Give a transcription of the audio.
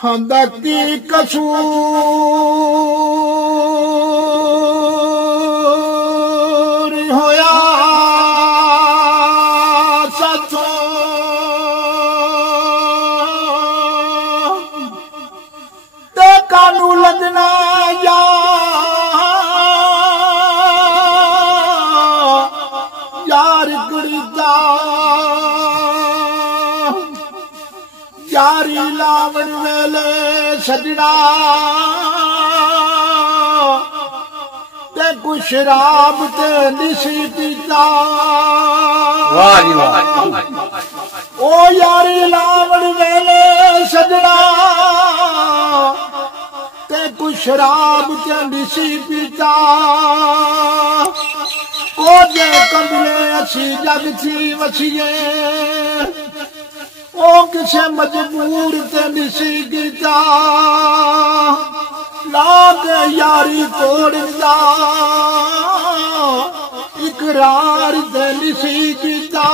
हंदा की कसूर होया साथों ते कानू लगना यार कुड़ीदा यारी लावण वेले सजना ते कुछ शराब ते निसी पीता। वाह जी वाह। ओ यारी लावण वेले सजना ते कुछ शराब ते निसी पीता। ओ जे कमले असी जग थी वसीए ओ किसे मजबूर ते निसी कीता। लाग यारी तोड़दा इकरार ते निसी कीता।